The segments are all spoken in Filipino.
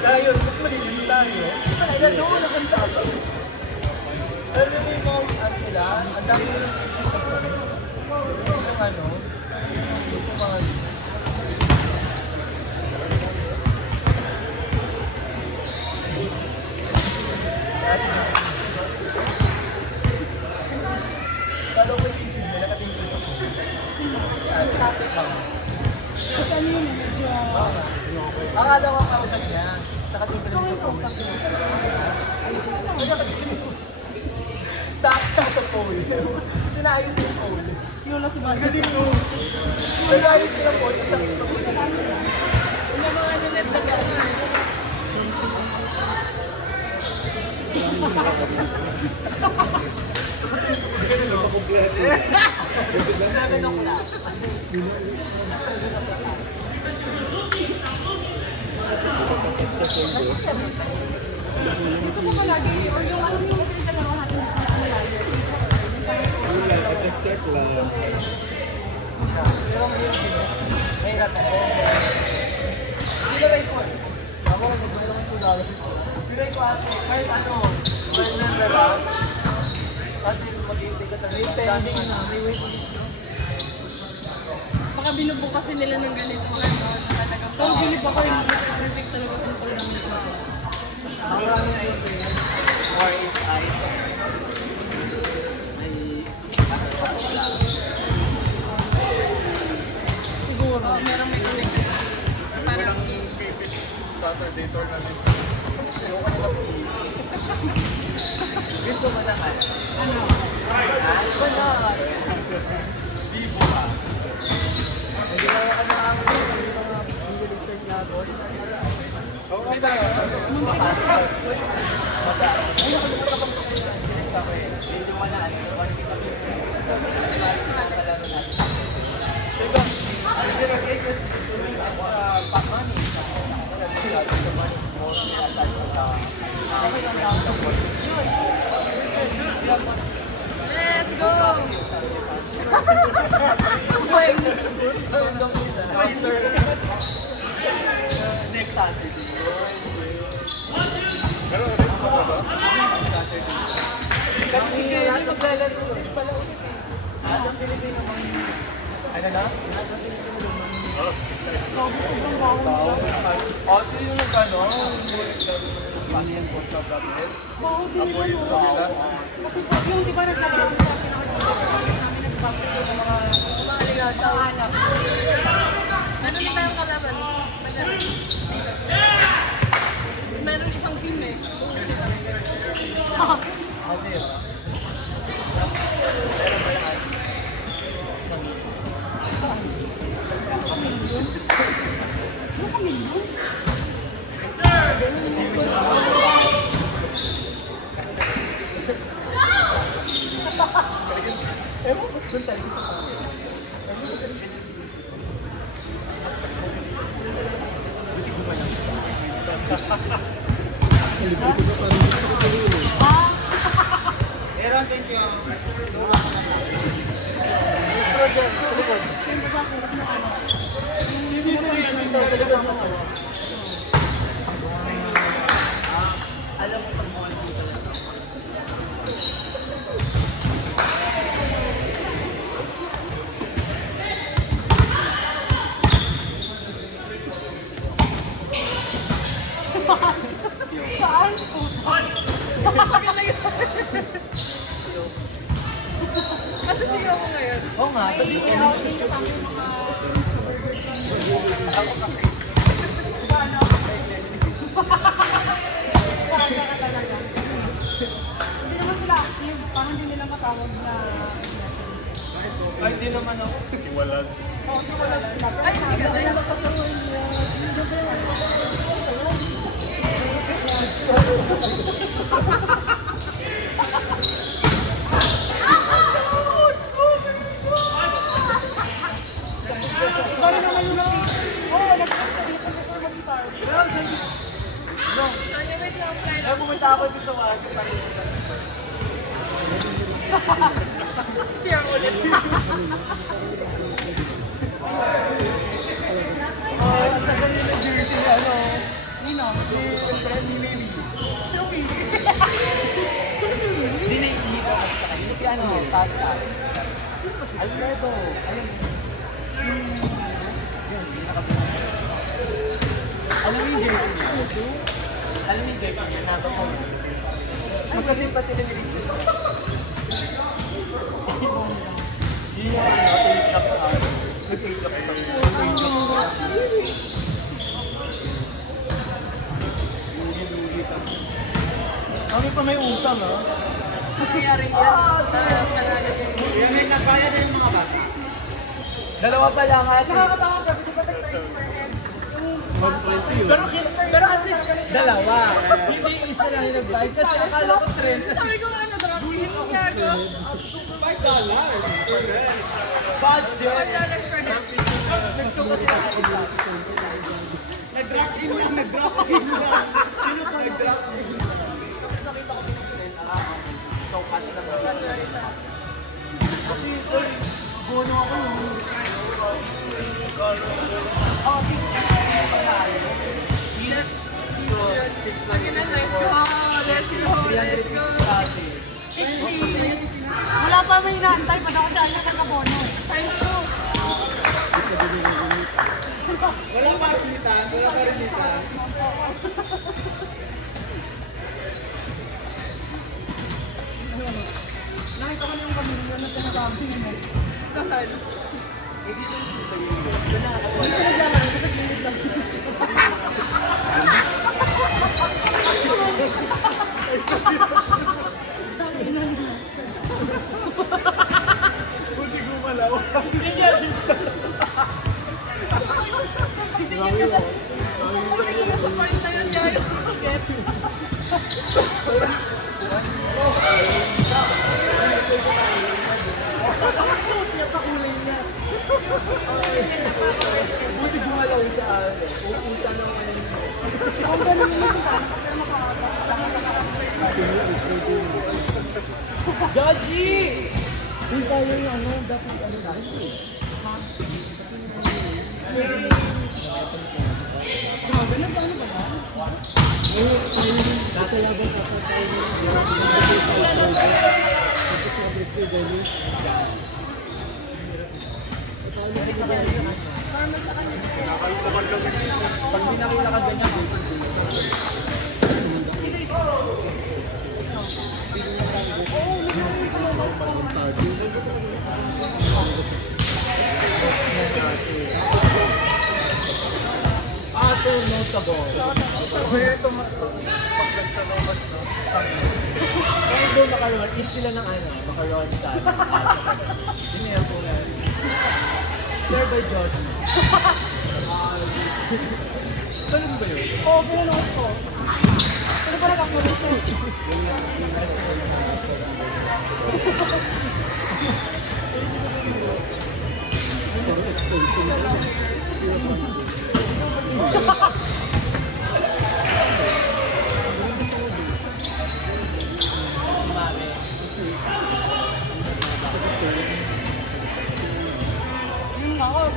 Tayo, mas malilim tayo. Talaga doon, nakanta siya. Pero yung mga ano nila, ang dami ng isip na po. Yung ano, yung mga... Kalo ko yung isip nila, nakatingin sa po. Kasi ano yun, medyo... Akala ko kausap niya. Nakatingin sa po. Sa pole. Sinayos niya yung pole. Yun na si Bagay. Kasi yung... Sinayos niya yung pole. Yung mga ano net na gano'n. Sabi ng class. Dito ko palagi, or yung ano yung pinagdalawa natin sa malalayo. Check lang. Mahirap ako. Pinaway ko. Ako, nagbayang ang $2. Pinaway ko ako. Kahit ano, Bernard Lerang. Kasi mag-iintay ka talaga. May wait list. Baka binubuk kasi nila ng ganito. Talagang pag bilib ako yung perfect talaga kung ito lang nito. Ang maraming ay more is I. Siguro. Meron may gawin. Parang Saturday tournament. Gusto mo na ka? ano? Ano na? Vivo ba? Hindi na ako nakakalit. Hindi na mga English na ako. Oo nga ba? Let's go! Next Saturday. Pero rin sa ba? Kasi si Kaya maglalaro ulit pala ulit eh. Ang Pilipino naman. Ano na? Sobrang bawal nila. Ito yung nag-ano, basketball club natin. Bawal din nila Apoy no. ito nila. Kasi pag yung di ba naglabaran sa akin ako namin nag-basketball ng mga anak. Meron din tayong kalaban. Meron isang team eh. Ano yun? Ano kami yun? Ewan ko, doon tayo sa pangit. Aaron, thank you. Ministro dyan, sa likod. Ministro sa likod mo. Alam mo pag mga dito lang. Saan? Kasi sigaw mo ngayon. Oo nga, pwede ko yun. Ako ka face. Hindi naman sila active. Parang hindi nila matawag na... Ay, hindi naman ako. Iwalag. Oo, hindi wala sila. Ay, hindi ka na. Bali naman yung oo, mag-start. No. Kaya pumunta ako dito sa Wagi. Siya ulit. Alfredo. Ayun. Yan, alam mo yung jersey niya? Alam mo yung jersey niya? Nabang ko. Magkatin pa sila ni Richie. Hindi yung take up sa akin. Nag-take up ito. Kami pa may utang, ha? Nangyayari yan. Yan may nagbayad yung mga bata. Dalawa pa lang, ate. Nakakatawa ka, gusto ba tayo Pero at least dalawa. Hindi isa lang yung nag-vibe. Kasi akala ko trend kasi Sabi ko nga na drop in niya ako. $5. budget. Nag-show kasi ako. Nag-drop in lang, nag-drop in lang. Sino pa nag-drop? Nakita ko yung trend. So cash na ba? Kasi bono ako yung office Sige na, let's go! Let's go! Let's go! 60! Wala pa may inaantay, ba't ako saan na nakabono? Thank you! Wala pa rinitan, wala pa rinitan. Nakita ko na yung pamilya na sinasabi mo. Kasal. Buti gumalaw. Tingnan ka sa... Tingnan ka sa point na yun, guys. suot niya, pakulay niya. Buti gumalaw siya. Uusa ng ano niya. Ang ganun yung music, pero makakaba. Judgy! Isa yung ano, dapat ano dahil. Grabe na, paano ba yan? Dati labang kapag tayo pag hindi nakita ka ganyan, ato notable. Kaya ito pagkat sa labas, no? Kaya doon makaroon, eat sila ng ano, makaroon sa dinero po na. Sir by Josie. Ganun ba yun? Oo, pinanood ko. Pero parang kakulong ko.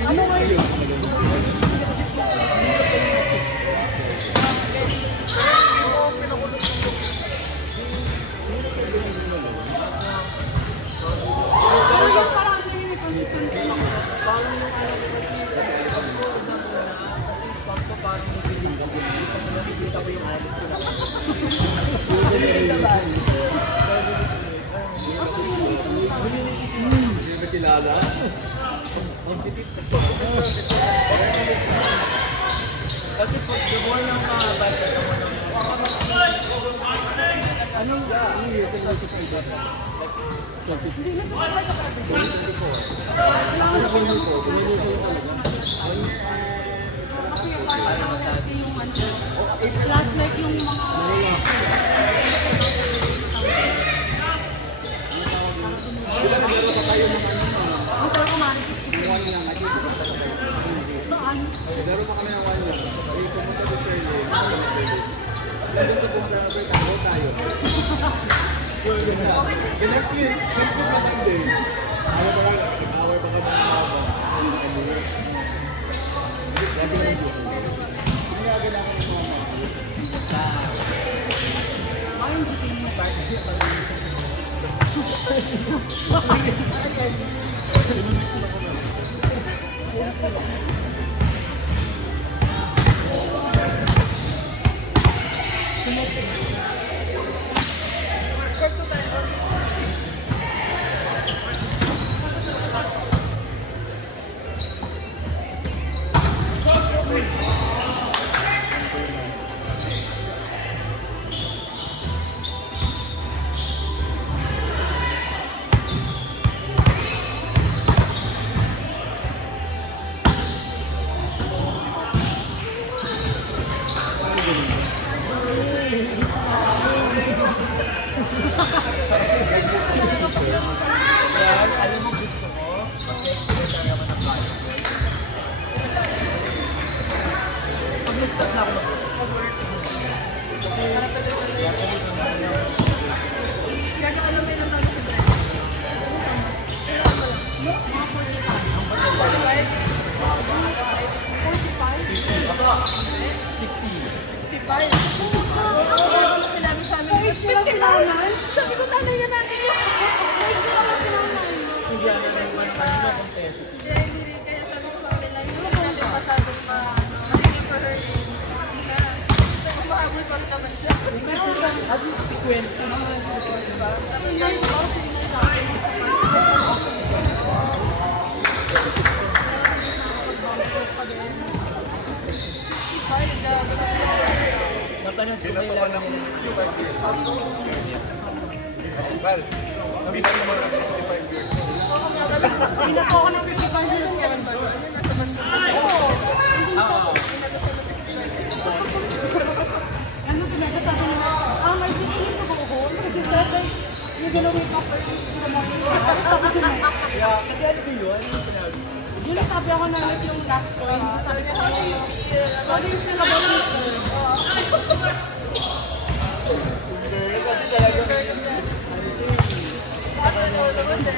Ano nga yun? Hindi ba kilala? Kasi pag gawa ng mga bata naman ng anong year ka na Hindi na ito kapag kasi yung parang yung last like yung mga masarap kumaritis saan? Laro pa kami ng 1 year. Pumunta ko sa Shirley. Gusto kong celebrate tayo tayo. The next week na Monday. Ayaw pa lang, nag-hour pa kami ng haba. Ayun, chicken mo. Mga 60. 45. Ano sinabi sa amin? 59. Sabi ko, tanay na natin yun. Hindi ano na yung kanina competitive. Hindi, kaya sabi ko sa kanila, hindi natin masyadong magiging for her eh. Mahabol pa rin naman siya. At least si Quentin. Tapos ngayon ko ako sinasabi. Napanood ko kayo lang nila. Well, nabisa mo mga 55 years. Pinako ako ng 55 years old. Oo. Ano sinasabi nila? May tingin ko ako. You're gonna wake up early in the morning. Sabi ko na. Yeah, kasi ano ba yun? Ano yung sinabi? Yun ang sabi ako na yung last point. Sabi ko, how do you feel about this? Girl, kasi talaga ano siya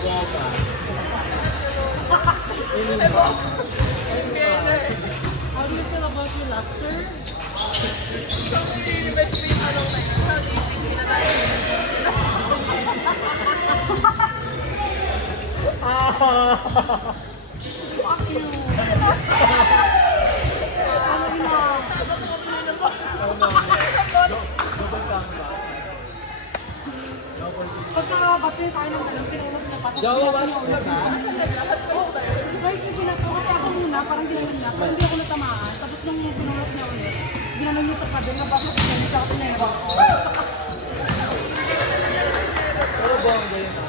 Guwapa. How do you feel about your last sir? Fuck you. Ano yun na? Double camera. Pagkabati sa akin ng dalang, pinulog niya pa. Jawa ba? Guys, yung ginagawa kasi ako muna, parang ginanon niya, parang hindi ako natamaan. Tapos nung pinulog niya ulit, ginanon niya sa pader, nabasa ko niya, tsaka tinayabak ko. Pero bongga yun ah.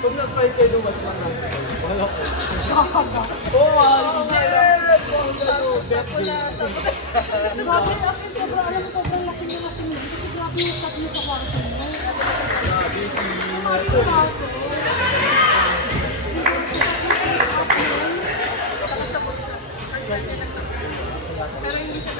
Kung nag-fight kayo dumas lang natin. Wala ko. Kakaga. Oo, bongga to. Grabe, kasi sobrang, alam mo, sobrang lasing na lasing yun. Kasi grabe yung stop niya sa kwarto niya. Grabe si Ay, kaso. Pero hindi siya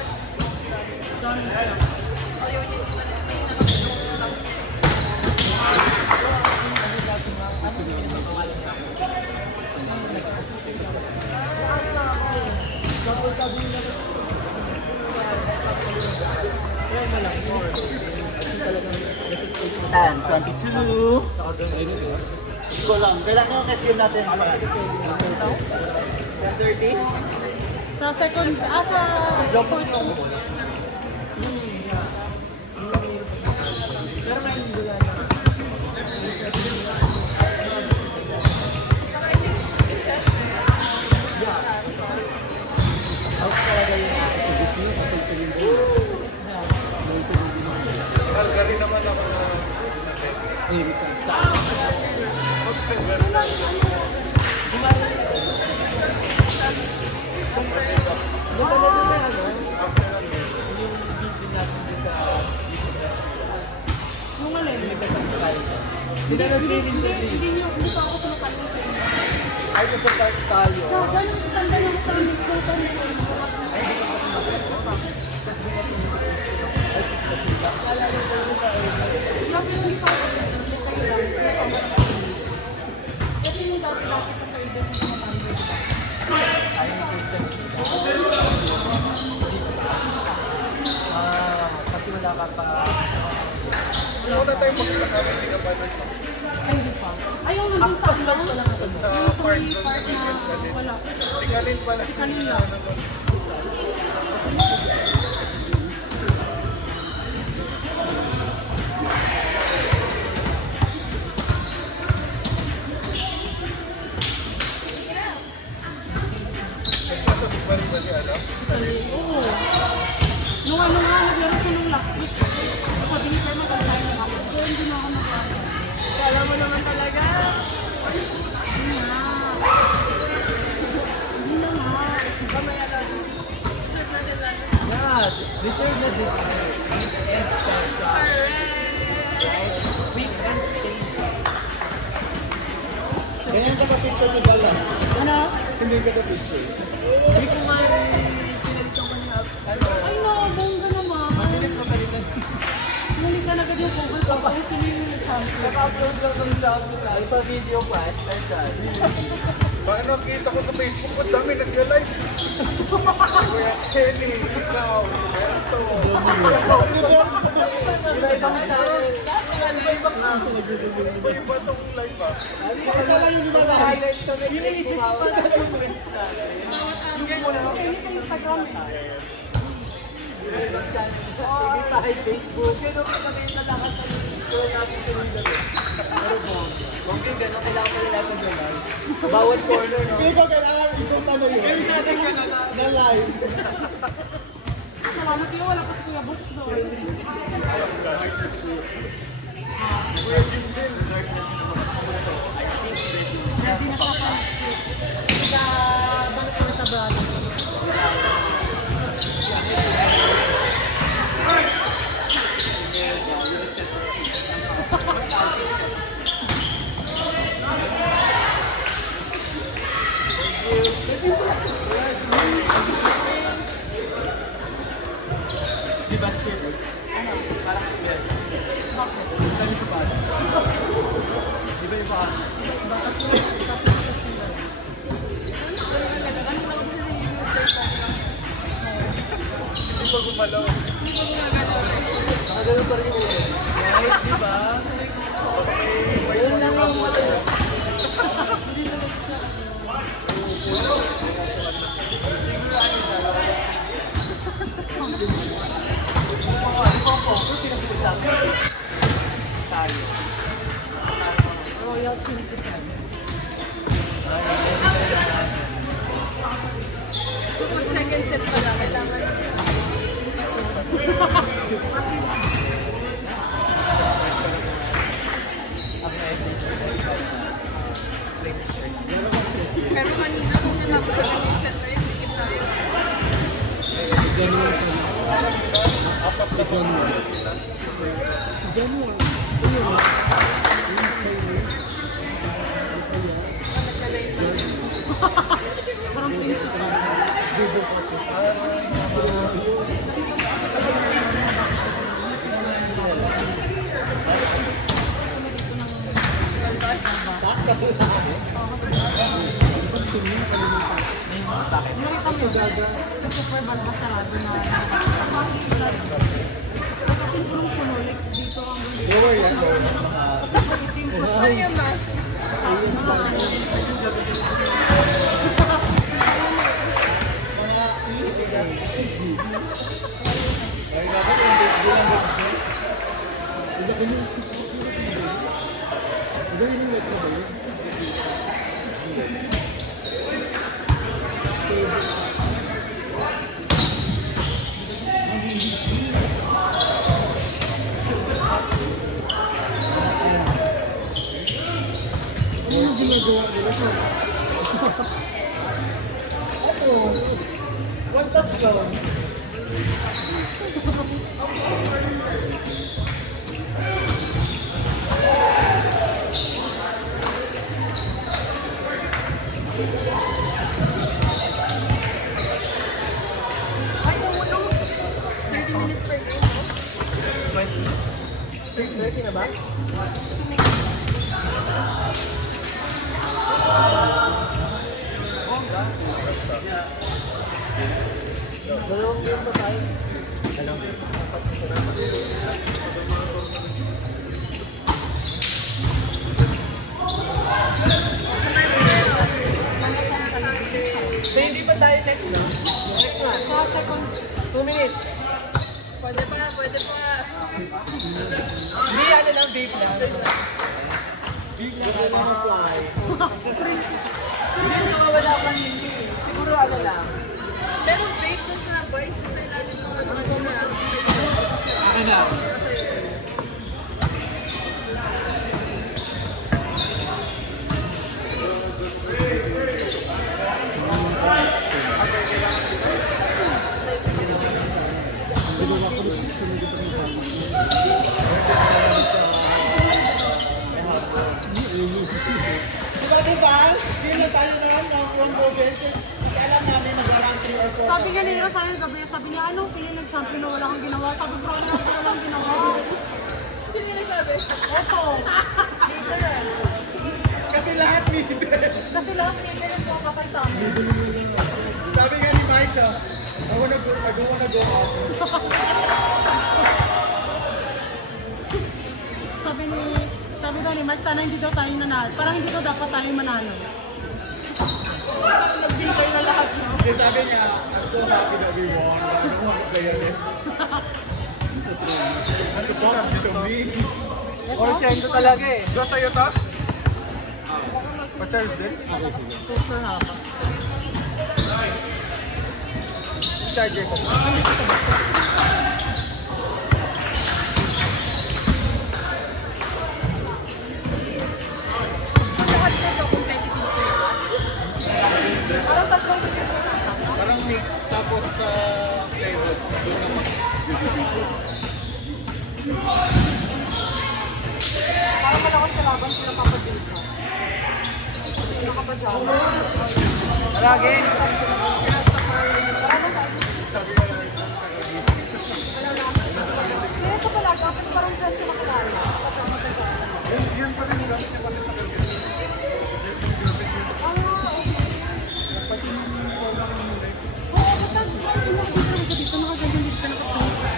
Tan, 22. Hindi ko lang. Kailan yung kasi natin? 130? Sa second, sa Lopos mo ako. Pero may hindi na. Calgary naman ako na yung alin. Hindi pa ako sumasali sa inyo. Ay, nasa park tayo. Ganun, tanda na sa amin. Ay, hindi ko pa sumasali. Tapos bumating sa Cristo. Ay, si Cristo. Kala niyo ko sa Ernest. Grabe yung ipa ko. Kasi yung dati-dati pa sa Ernest na tumatanda, di ba? Ayun yung Christian sila. Kasi wala ka pa. wala ko na tayo magkakasama ni Kapanan Ay, hindi pa. Ayaw nandun sa Pas lang ano? pala ako. sa Yung park may doon sa part na Kalin. wala. Si Kalin pala. Si Kalin lang. Ano doon? Nagsasabit pa rin ba niya, ano? Oo. Nung ano nga, naglaro ko nung last week. Sabi ni Carmen, mag-sign na ako. Pero hindi na ako nag-ano. Kala mo naman talaga. Hindi na. Hindi na nga. Mamaya lang. Deserve natin lang. Yeah, deserve na deserve. Weekend special. Correct. Weekend special. Ganyan ka ka-picture ni Bala. Ano? Hindi ka ka-picture. Hindi ko nga pinalitan ko niya. Ano? Ay no, bongga naman. Mabilis mapalitan. Nalikan agad yung Google ko. Kasi sino yung champion. Naka-upload lang ng champion. Ay pa video pa, special. Bakit nakita ko sa Facebook, ang dami nag-live. Kuya Kenny, ikaw, Roberto. Iba-ibang channel. Iba-iba tong live ah. Isa lang yung ginalahan. Highlights kami. Yung inisip ko pa sa friends na. Yung game mo na. Kaya sa Instagram eh. Iba-ibang channel. Hindi pa kay Facebook. Yun ang kami natakas sa scroll namin sa Linda. Pero kung gano'n, kailangan mo nila pag-live. Bawat corner, no? Hindi ko kailangan ikot na yun. Na live. Salamat kayo, wala pa si Kuya Book doon. Kuya Jim din. Ready na siya pa next week. Sa balik ko sa brother. Di ba spirit? Ano? Para sa spirit. Bakit? Kami sa bata. Di ba yung baka? Hindi pa gumalaw. Nakagano'n pa rin yung ulo. Right? Di ba? Ganun lang ang mata. Royal Citizen. Pag second set pala, kailangan pero kanina kung natapos ka lang yung set na yun, dikit tayo. Parang pinsa. Nakita mo yung gaga. Super malakas sarado na. Kasi punong-puno, like dito ang basta pag-itim ko. Ano yung mask? One touch lang. Ay, tumulong. 30 minutes per game. 30 na ba? Dalawang game pa tayo. So hindi pa tayo next na? Next na? Sa second, 2 minutes. Pwede pa, pwede pa. Hindi, ano lang, vape lang. Vape lang. Wala na fly. Hindi, nawawala pa hindi. Siguro ano lang. Pero wait dun sa boys, sa ilalim ng ano na. Ano na? Diba? Sino tayo noon ng one moment? Kasi alam namin mag-rank 3 or 4. sabi nga ni Hiro sa akin gabi, sabi niya, ano, feeling ng champion na wala kang ginawa. Sabi, bro, na wala kang ginawa. Sino yung nagsabi? Opo. Literal. Kasi lahat middle. Kasi lahat literal po ang kapal sa amin. Sabi nga ni Maisha, I don't wanna go out. Sabi daw ni Mark, sana hindi daw tayo nanalo. Parang hindi daw dapat tayo manalo. Nagbintay na lahat, no? Hindi, sabi niya, I'm so happy that we won. I don't want to play again. Ano to? Chumig. Porsyento talaga eh. Diyan sa'yo ta? Pa-charge din? Super haba. Charger ko. Lahat na ito competitive players. Parang tatlong Parang mix, tapos sa flavors. Doon na mag-distribution. Parang malakas sa laban sila papadito. Sino ka pa dyan? Maragi. Kaya ito pala, kapit parang dyan sila kalala. Yan pa rin yung gamit niya pati sa kanya. Oo, basta dito nakaganyan dito nakaganyan.